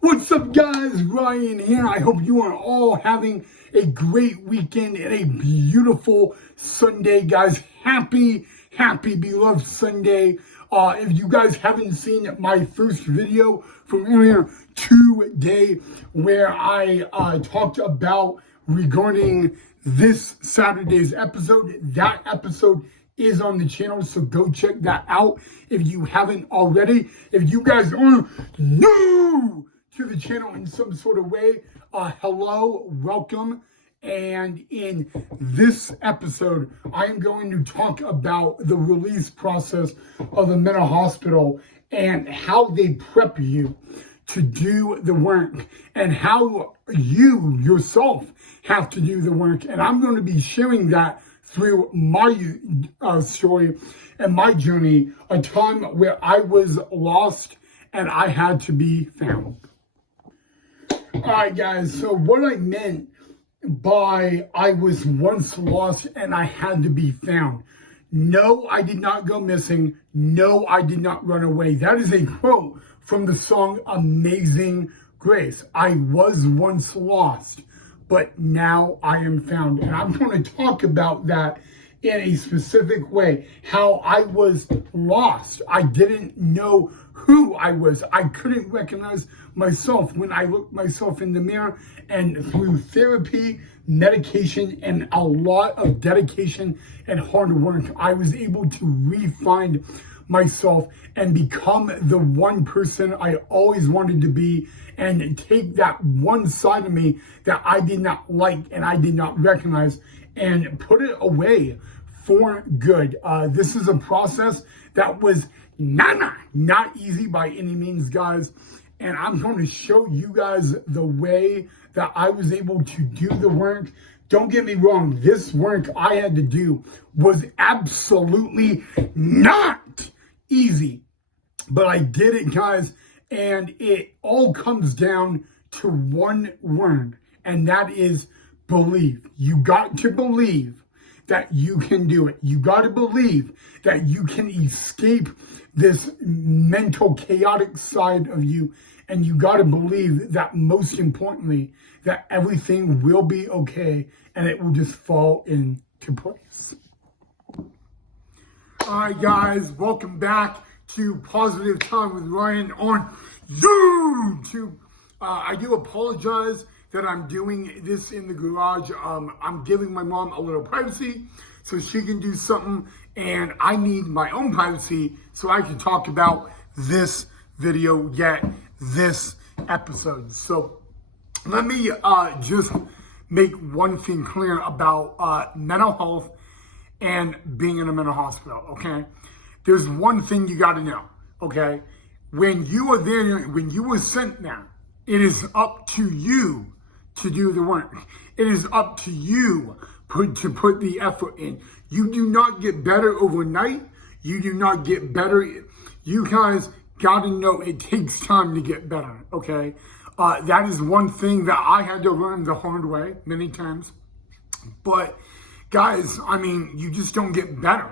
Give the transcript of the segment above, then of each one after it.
What's up, guys? Ryan here. I hope you are all having a great weekend and a beautiful Sunday, guys. Happy, beloved Sunday. If you guys haven't seen my first video from earlier today, where I talked about regarding this Saturday's episode, that episode is on the channel, so go check that out if you haven't already. If you guys are new to the channel in some sort of way, hello, welcome. And in this episode, I am going to talk about the release process of a mental hospital and how they prep you to do the work and how you yourself have to do the work. And I'm going to be sharing that through my story and my journey, a time where I was lost and I had to be found. All right, guys, so what I meant by I was once lost and I had to be found. No, I did not go missing. No, I did not run away. That is a quote from the song Amazing Grace. I was once lost, but now I am found. And I'm going to talk about that in a specific way. How I was lost. I didn't know who I was. I couldn't recognize myself when I looked myself in the mirror. And through therapy, medication, and a lot of dedication and hard work, I was able to re-find myself and become the one person I always wanted to be, and take that one side of me that I did not like and I did not recognize and put it away for good. This is a process that was not easy by any means, guys. And I'm going to show you guys the way that I was able to do the work. Don't get me wrong, this work I had to do was absolutely not easy. But I did it, guys, and it all comes down to one word, and that is believe. You got to believe that you can do it. You got to believe that you can escape this mental chaotic side of you. And you got to believe that, most importantly, that everything will be okay and it will just fall into place. All right, guys, welcome back to Positive Time with Ryan on YouTube. I do apologize that I'm doing this in the garage. I'm giving my mom a little privacy so she can do something, and I need my own privacy so I can talk about this video yet this episode. So let me just make one thing clear about mental health and being in a mental hospital, okay? There's one thing you got to know, okay? When you are there, when you were sent there, it is up to you to do the work. It is up to you to put the effort in. You do not get better overnight. You do not get better. You guys got to know it takes time to get better, okay? That is one thing that I had to learn the hard way many times. But guys, I mean, you just don't get better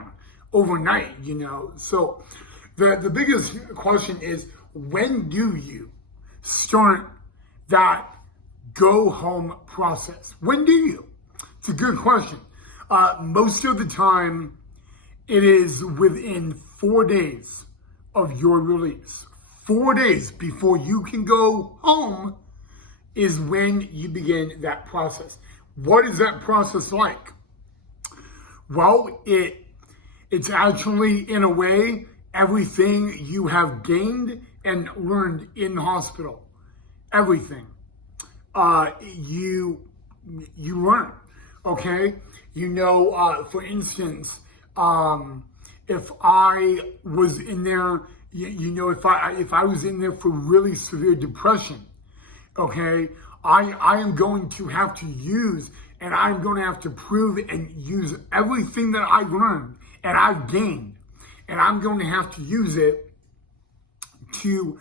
overnight, you know? So the biggest question is, when do you start that go home process? When do you? It's a good question. Most of the time, it is within 4 days of your release. 4 days before you can go home is when you begin that process. What is that process like? Well, it's actually, in a way, everything you have gained and learned in the hospital. Everything. You learn, okay? You know, for instance, if I was in there, you know, if I was in there for really severe depression, okay, I am going to have to use, and I'm going to have to prove and use everything that I've learned and I've gained, and I'm going to have to use it to,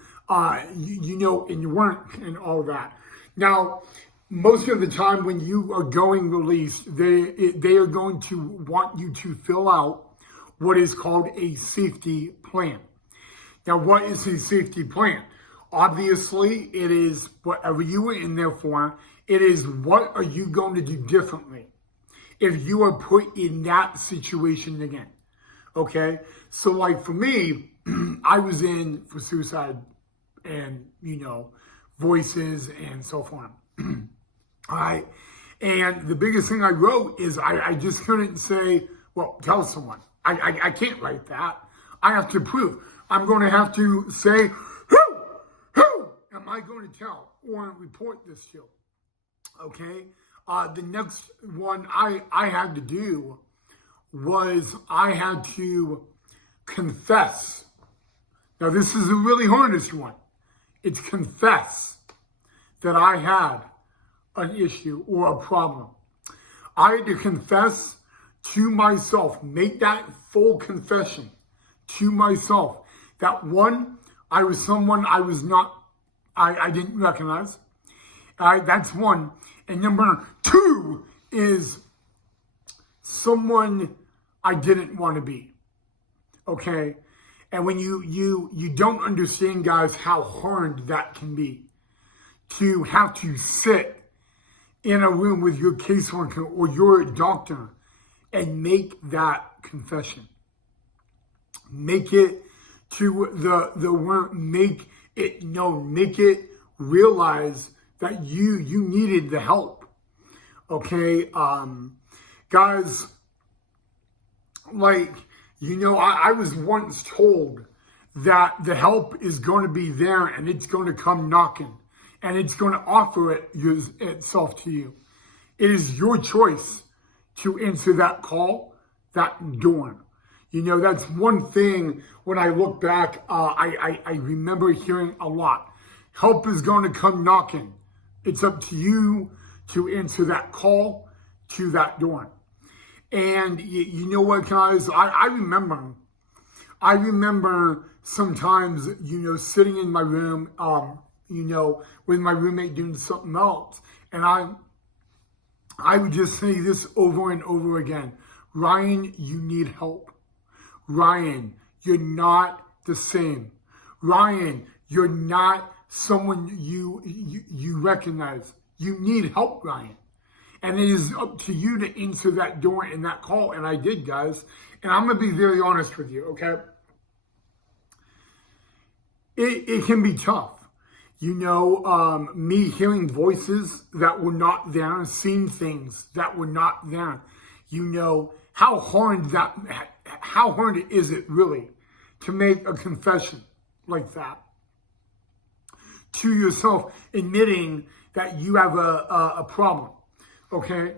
you know, in work and all that. Now, most of the time when you are going released, they are going to want you to fill out what is called a safety plan. Now, what is a safety plan? Obviously, it is whatever you were in there for. It is what are you going to do differently if you are put in that situation again. Okay? So like for me, I was in for suicide and, voices and so forth. All right? And the biggest thing I wrote is I just couldn't say, well, tell someone. I can't write that. I have to prove. I'm going to have to say, who am I going to tell or report this to? Okay? The next one I had to do was I had to confess. Now, this is the really hardest one. It's confess that I had an issue or a problem. I had to confess to myself, make that full confession to myself. That one, I was someone I was not, I didn't recognize. That's one. And number two is someone I didn't want to be. Okay? And when you don't understand, guys, how hard that can be to have to sit in a room with your caseworker or your doctor and make that confession. Make it to the word, make it known, make it realize that you needed the help. Okay, guys, like, I was once told that the help is going to be there and it's going to come knocking and it's going to offer itself to you. It is your choice to answer that call, that door. That's one thing when I look back, I remember hearing a lot. Help is going to come knocking. It's up to you to answer that call to that door. And you know what, guys? I remember sometimes, sitting in my room, with my roommate doing something else. And I would just say this over and over again. Ryan, you need help. Ryan, you're not the same. Ryan, you're not someone you recognize. You need help, Ryan. And it is up to you to answer that door and that call. And I did, guys. And I'm going to be very honest with you, okay? It can be tough. Me hearing voices that were not there, seeing things that were not there. How hard is it really to make a confession like that to yourself, admitting that you have a problem? Okay,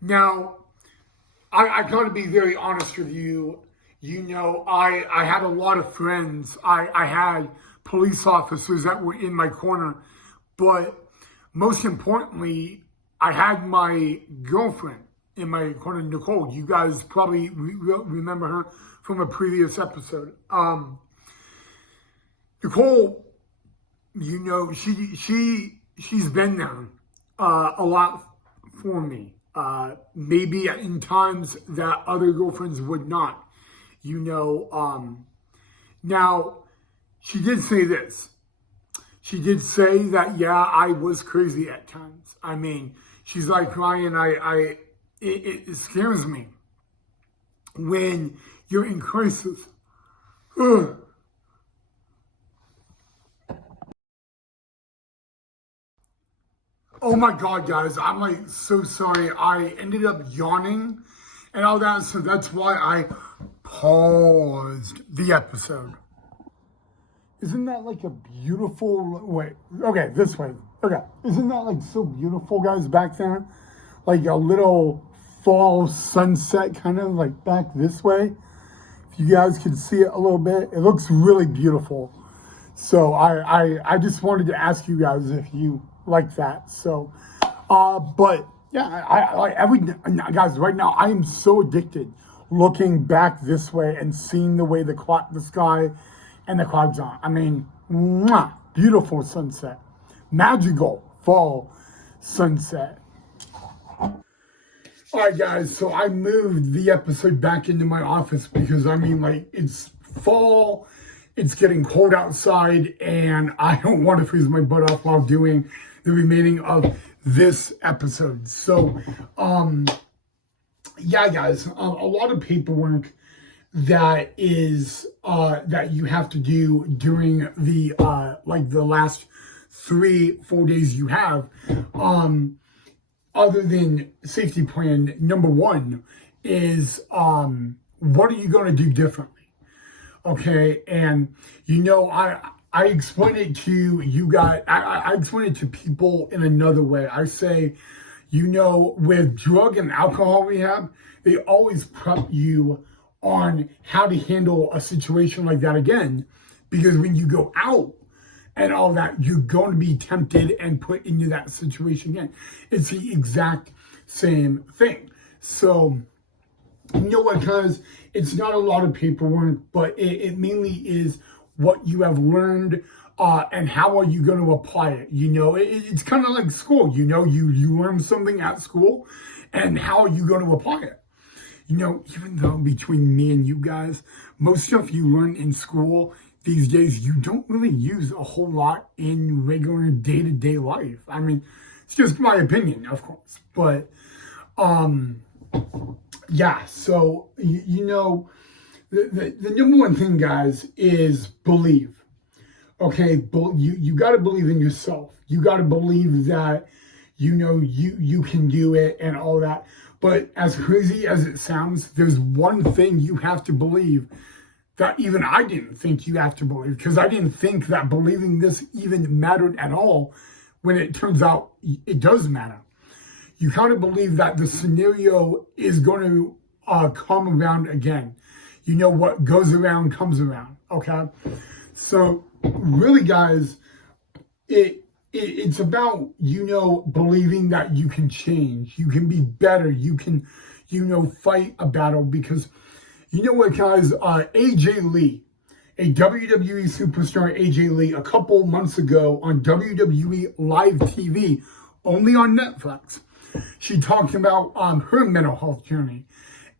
now I got to be very honest with you. I had a lot of friends. I had police officers that were in my corner, but most importantly, I had my girlfriend in my corner, Nicole. You guys probably remember her from a previous episode. Nicole, she's been there a lot for me. Maybe in times that other girlfriends would not. Now, she did say this. She did say that, yeah, I was crazy at times. I mean, she's like, Ryan, it scares me when you're in crisis. Ugh. Oh my God, guys, I'm like so sorry. I ended up yawning and all that, so that's why I paused the episode. Isn't that like a beautiful, wait, okay, this way. Okay, isn't that like so beautiful, guys, back there? Like a little fall sunset kind of like back this way. If you guys can see it a little bit, it looks really beautiful. So I just wanted to ask you guys if you like that. So, but yeah, guys, right now I am so addicted looking back this way and seeing the way the sky and the clouds are. I mean, mwah, beautiful sunset, magical fall sunset. All right, guys, so I moved the episode back into my office because, I mean, like, it's fall it's getting cold outside and I don't want to freeze my butt off while doing the remaining of this episode. So, yeah, guys, a lot of paperwork that you have to do during the the last 3-4 days you have, other than safety plan number one is what are you going to do differently? Okay, and I explain it to you guys. I explain it to people in another way. I say, with drug and alcohol rehab, they always prep you on how to handle a situation like that again, because when you go out and all that, you're going to be tempted and put into that situation again. It's the exact same thing. So, what, guys, it's not a lot of paperwork, but it mainly is what you have learned and how are you going to apply it. It's kind of like school. You learn something at school, and how are you going to apply it? Even though between me and you guys, most stuff you learn in school these days, you don't really use a whole lot in regular day-to-day life. I mean, it's just my opinion, of course. But, yeah, so, the number one thing, guys, is believe. Okay, you got to believe in yourself. You got to believe that, you can do it and all that. But as crazy as it sounds, there's one thing you have to believe that even I didn't think you have to believe, because I didn't think that believing this even mattered at all, when it turns out it does matter. You kind of believe that the scenario is going to come around again. What goes around comes around, okay? So really, guys, it's about, believing that you can change, you can be better, you can, fight a battle. Because what, guys, AJ Lee, a WWE superstar, AJ Lee, a couple months ago on WWE Live TV, only on Netflix, she talked about her mental health journey.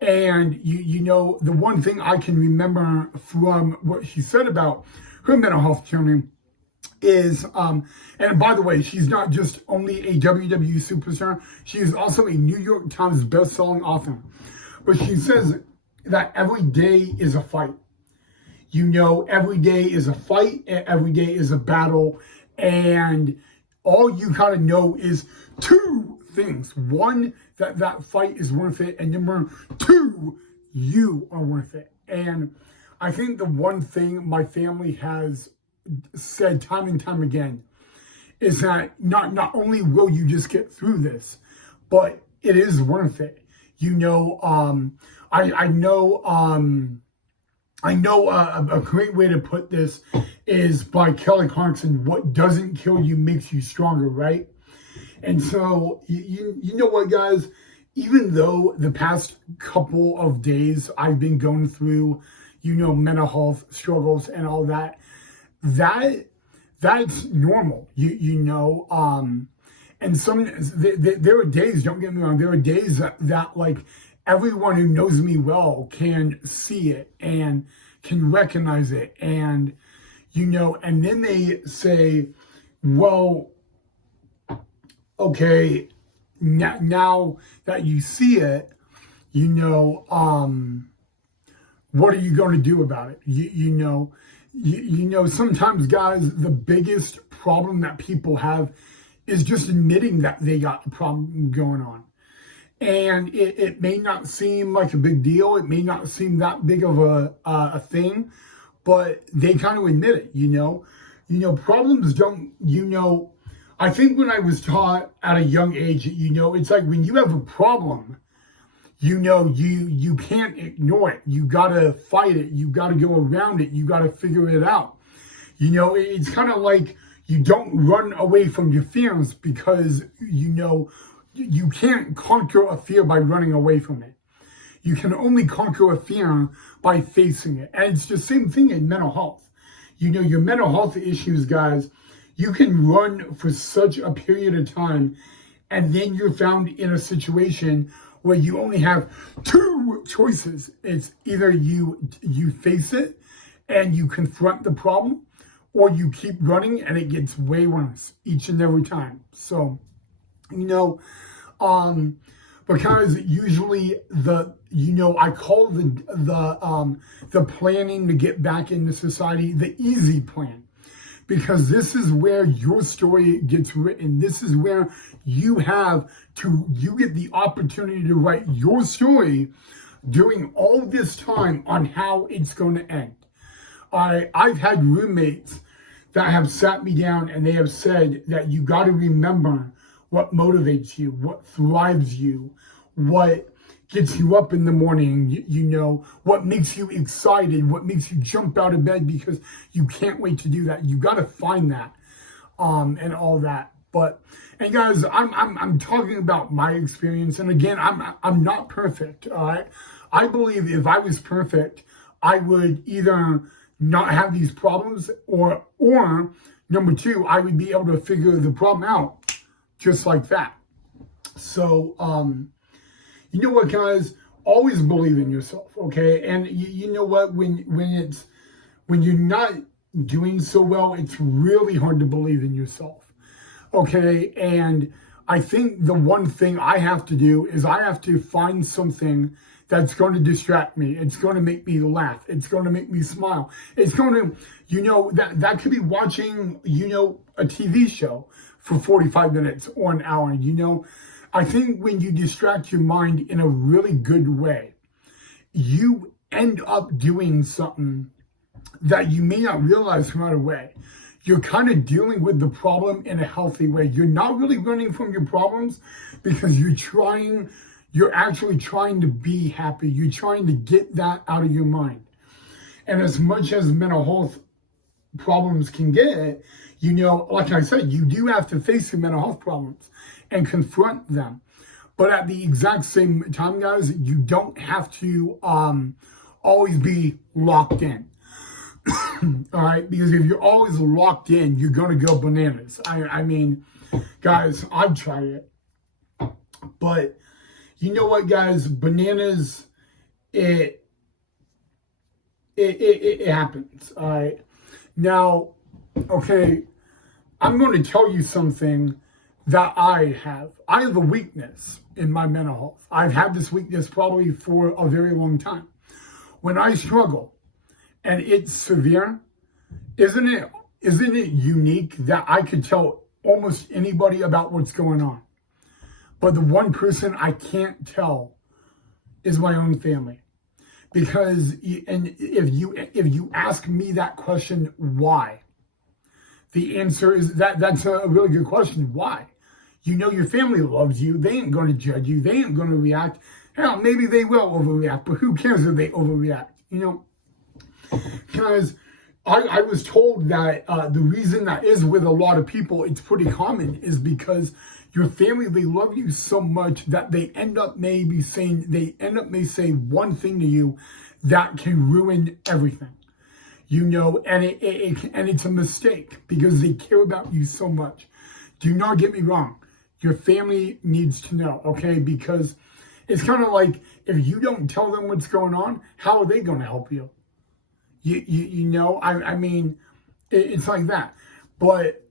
And, the one thing I can remember from what she said about her mental health journey is, and by the way, she's not just only a WWE superstar, she is also a New York Times best-selling author. But she says that every day is a fight. Every day is a fight, every day is a battle, and all you kind of know is two things. One, that fight is worth it, and number two, you are worth it. And I think the one thing my family has said time and time again is that not only will you just get through this, but it is worth it. I know a great way to put this is by Kelly Clarkson. What doesn't kill you makes you stronger, right? And so, you know what, guys, even though the past couple of days I've been going through, mental health struggles and all that, that's normal, and there are days, don't get me wrong, there are days that like everyone who knows me well can see it and can recognize it, and and then they say, well, okay, now that you see it, what are you going to do about it? Sometimes, guys, the biggest problem that people have is just admitting that they got a problem going on. And it may not seem like a big deal. It may not seem that big of a thing, but they kind of admit it, problems don't, I think when I was taught at a young age, it's like when you have a problem, you can't ignore it. You gotta fight it. You gotta go around it. You gotta figure it out. It's kind of like you don't run away from your fears, because, you can't conquer a fear by running away from it. You can only conquer a fear by facing it. And it's the same thing in mental health. Your mental health issues, guys, you can run for such a period of time, and then you're found in a situation where you only have two choices. It's either you face it and you confront the problem, or you keep running and it gets way worse each and every time. So, because usually I call the planning to get back into society the easy plan, because this is where your story gets written. This is where you get the opportunity to write your story during all this time on how it's going to end. I've had roommates that have sat me down and they have said that you got to remember what motivates you, what thrives you, what gets you up in the morning, what makes you excited, what makes you jump out of bed because you can't wait to do that. You got to find that, and all that. And guys, I'm talking about my experience, and again, I'm not perfect. All right, I believe if I was perfect, I would either not have these problems, or number two, I would be able to figure the problem out just like that. So, you know what, guys? Always believe in yourself, okay? And you know what? When you're not doing so well, it's really hard to believe in yourself, okay? And I think the one thing I have to do is I have to find something that's going to distract me. It's going to make me laugh. It's going to make me smile. It's going to, that could be watching, a TV show for 45 minutes or an hour, I think when you distract your mind in a really good way, you end up doing something that you may not realize right away. You're kind of dealing with the problem in a healthy way. You're not really running from your problems because you're actually trying to be happy. You're trying to get that out of your mind. And as much as mental health problems can get, like I said, you do have to face your mental health problems and confront them. But at the exact same time, guys, you don't have to always be locked in. All right? Because if you're always locked in, you're going to go bananas. I mean, guys, I've tried it. But you know what, guys? Bananas, it happens. All right? Now, okay, I'm going to tell you something that I have. I have a weakness in my mental health. I've had this weakness probably for a very long time. When I struggle and it's severe, isn't it unique that I could tell almost anybody about what's going on? But the one person I can't tell is my own family. Because, and if you ask me that question, why? The answer is that's a really good question. Why? Your family loves you. They ain't going to judge you. They ain't going to react. Hell, maybe they will overreact, but who cares if they overreact? Because I was told that the reason that is with a lot of people, it's pretty common, is because your family, they love you so much that they end up may say one thing to you that can ruin everything. And it's a mistake because they care about you so much. Do not get me wrong. Your family needs to know, okay? Because it's kind of like if you don't tell them what's going on, how are they going to help you? I mean, it's like that. But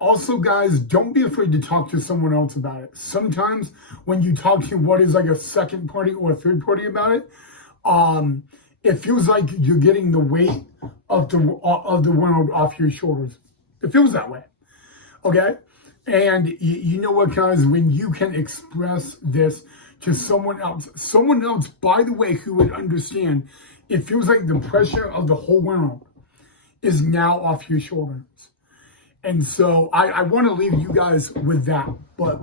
also, guys, don't be afraid to talk to someone else about it. Sometimes when you talk to what is like a second party or a third party about it, it feels like you're getting the weight of the world off your shoulders. It feels that way, okay? And you know what, guys? When you can express this to someone else, by the way, who would understand, it feels like the pressure of the whole world is now off your shoulders. And so I want to leave you guys with that. But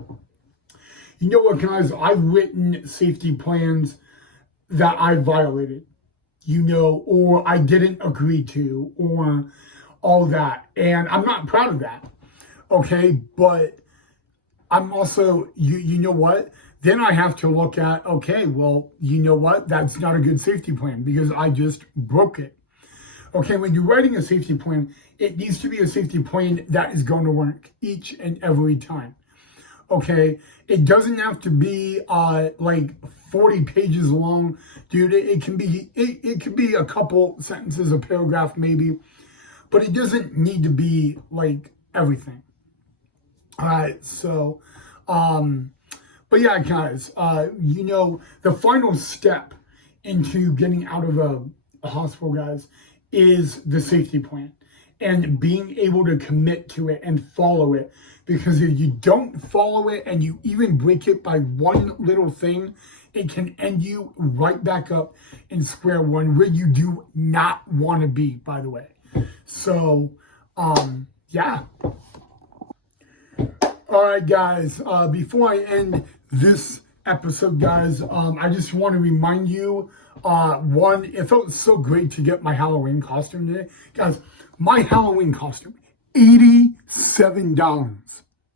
you know what, guys? I've written safety plans that I violated, or I didn't agree to, or all that. And I'm not proud of that. Okay, but I'm also, you know what? Then I have to look at, okay, well, you know what? That's not a good safety plan because I just broke it. Okay, when you're writing a safety plan, it needs to be a safety plan that is going to work each and every time. Okay, it doesn't have to be like 40 pages long, dude. It can be a couple sentences, a paragraph maybe, but it doesn't need to be like everything. All right, so but yeah, guys, the final step into getting out of a hospital, guys, is the safety plan and being able to commit to it and follow it. Because if you don't follow it and you even break it by one little thing, it can end you right back up in square one where you do not want to be, by the way. So, yeah. All right, guys, before I end this episode, guys, I just want to remind you, one, it felt so great to get my Halloween costume today. Guys, my Halloween costume, $87.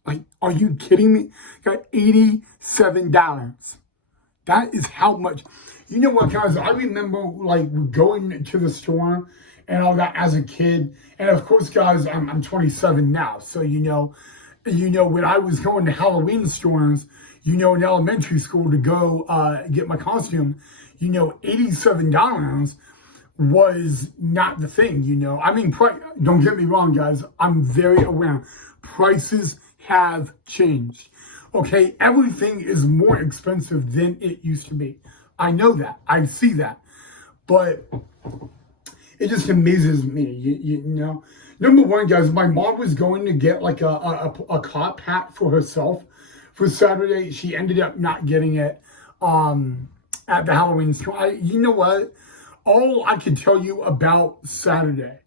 Like, are you kidding me? Got $87. That is how much. You know what, guys? I remember, like, going to the store and all that as a kid. And, of course, guys, I'm 27 now. So, when I was going to Halloween stores, in elementary school to go get my costume, $87 was not the thing, I mean, don't get me wrong, guys. I'm very aware. Prices have changed. Okay, everything is more expensive than it used to be. I know that. I see that. But it just amazes me, you know. Number one, guys, my mom was going to get like a cop hat for herself for Saturday. She ended up not getting it at the Halloween store. You know what? All I can tell you about Saturday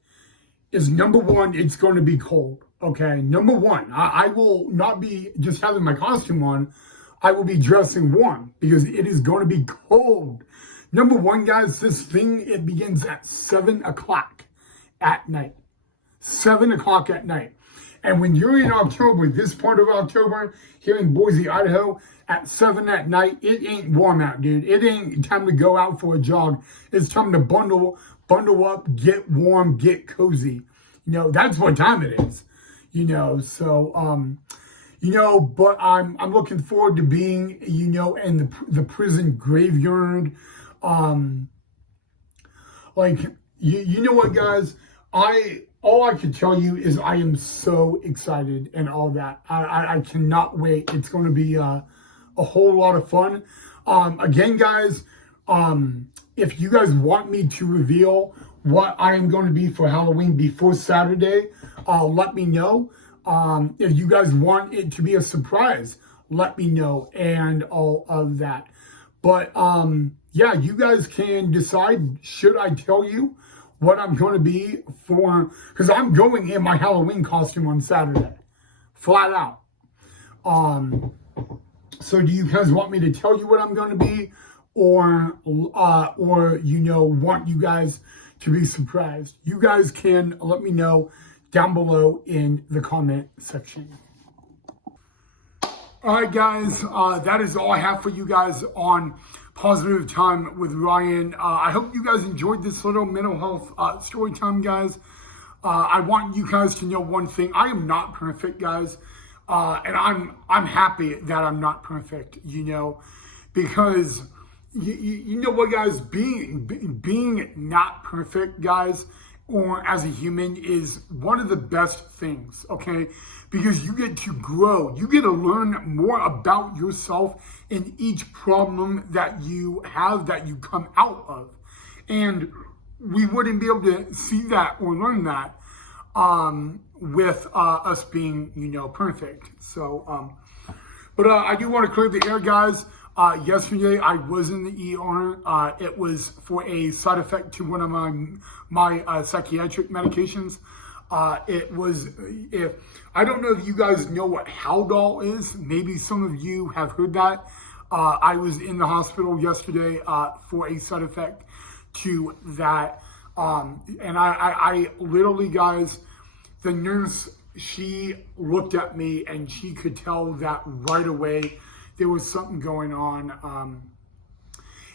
is, number one, it's going to be cold. Okay, number one, I will not be just having my costume on. I will be dressing warm because it is going to be cold. Number one, guys, this thing, it begins at 7 o'clock at night. 7 o'clock at night. And when you're in October, this part of October, here in Boise, Idaho, at 7 at night, it ain't warm out, dude. It ain't time to go out for a jog. It's time to bundle up, get warm, get cozy. That's what time it is. So, but I'm looking forward to being, in the prison graveyard. You know what, guys? All I can tell you is I am so excited and all that. I cannot wait. It's going to be a whole lot of fun. Again, guys, if you guys want me to reveal what I am going to be for Halloween before Saturday, let me know. If you guys want it to be a surprise, let me know, and all of that. But yeah, you guys can decide, should I tell you what I'm going to be for, because I'm going in my Halloween costume on Saturday, flat out. So do you guys want me to tell you what I'm going to be, or want you guys to be surprised? You guys can let me know down below in the comment section. All right, guys, that is all I have for you guys on Positive Time with Ryan. I hope you guys enjoyed this little mental health story time, guys. I want you guys to know one thing. I am not perfect, guys. And I'm happy that I'm not perfect, because you know what, guys, being not perfect, guys, or as a human, is one of the best things, okay? Because you get to grow. You get to learn more about yourself in each problem that you have, that you come out of. And we wouldn't be able to see that or learn that with us being, perfect. So, but I do want to clear the air, guys. Yesterday, I was in the ER. It was for a side effect to one of my psychiatric medications. If I don't know if you guys know what Haldol is. Maybe some of you have heard that. I was in the hospital yesterday for a side effect to that. And I literally, guys, the nurse, she looked at me and she could tell that right away there was something going on.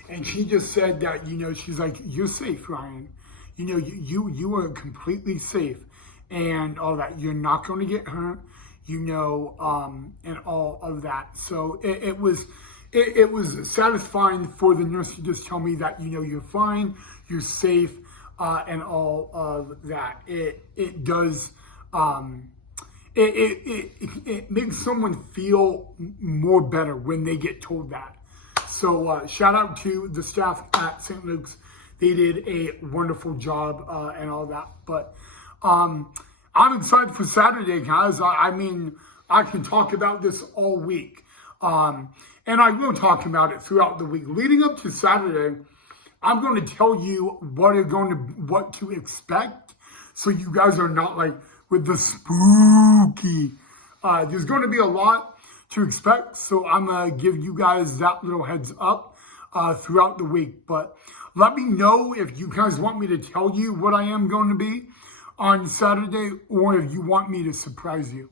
And she just said that, she's like, "You're safe, Ryan. You are completely safe and all that. You're not going to get hurt. and all of that. So it was satisfying for the nurse to just tell me that, you're fine, you're safe, and all of that. It does, it makes someone feel more better when they get told that. So shout out to the staff at St. Luke's. They did a wonderful job and all that. But I'm excited for Saturday, guys. I mean, I can talk about this all week. And I will talk about it throughout the week. Leading up to Saturday, I'm going to tell you what to expect, so you guys are not like with the spooky. There's going to be a lot to expect, so I'm going to give you guys that little heads up throughout the week. But let me know if you guys want me to tell you what I am going to be on Saturday, or if you want me to surprise you.